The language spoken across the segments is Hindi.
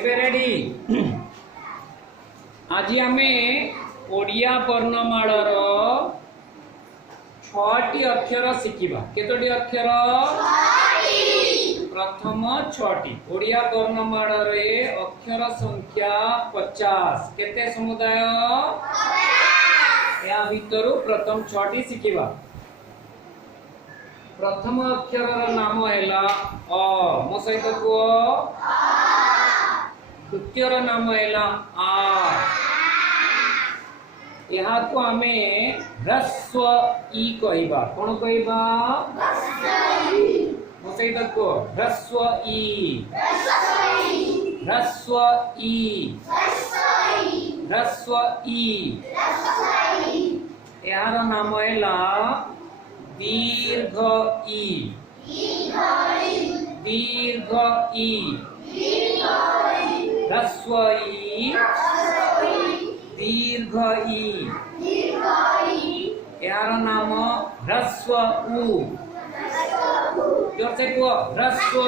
एबे रेडी आज आमे ओडिया वर्णमालार 6टी अक्षर शिखिबा। केतोटी अक्षर? 6टी। प्रथम 6टी ओडिया वर्णमाला रे अक्षर संख्या 50। केते समुदाय? 50। या भितरु प्रथम 6टी शिखिबा। प्रथम अक्षर नाम हैला अ। मो सहित को द्वितीय नाम हैला आ। यहाँ को आमे ह्रस्व ई कहिबा। कोन कहिबा? मो सहित को ह्रस्व ई। ह्रस्व ई। ह्रस्व ई। यार नाम हैला दीर्घ ई। दीर्घ ई। ह्रस्व ई। दीर्घ ई। यार नाम ह्रस्व उ। जोर से को ह्रस्व उ।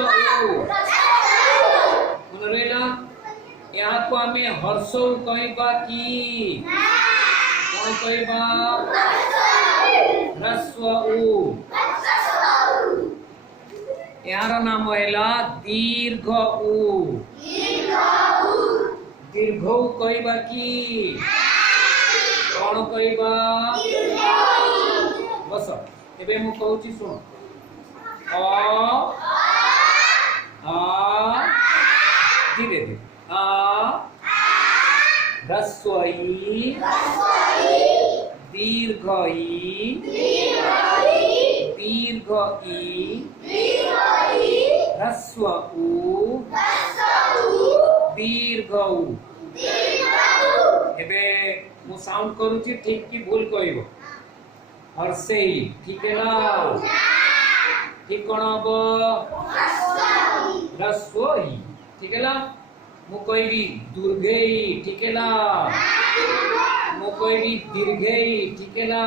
मन रेला यहाँ को हमें हर्ष कहबा की कौन कहबा? ह्रस्व उ। यार नाम हैला दीर्घ उ। दीर्घ उ कहबा की कौन कहबा? बस एबे मु कहूची सुन। धीरे धीरे ह्रस्व ई। दीर्घ ई। दीर्घ ई। ह्रस्व उ। दीर्घ उ। एबे मु साउंड करूची ठीक की भूल कहबो। हर्षेई ठीक है ना? ठीक कोन हबो? ह्रस्वई ठीक है ना? मु कहबी दुर्घेई ठीक है ना? मु कहबी दीर्घेई ठीक है ना?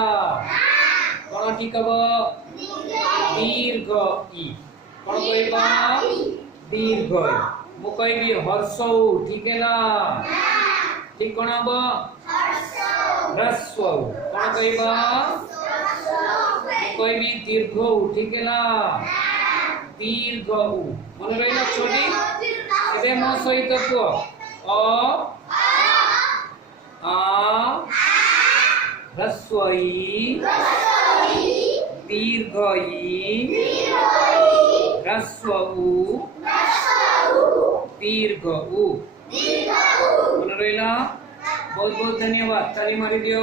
कोन ठीक हबो? दीर्घ ई। कोन कहबा? दीर्घ ई। मु कहबी हर्षौ ठीक है ना? ठीक कोन हबो? ह्रस्व कोन कहबा? मु कहबी दीर्घ ठीक है ना? दीर्घ उ। मन रहिला छोटी एबे मो सहित को अ आ ह्रस्व ई। दीर्घ ई। ह्रस्व उ। दीर्घ उ। मन रहिला। बहुत बहुत धन्यवाद। ताली मारी दियो।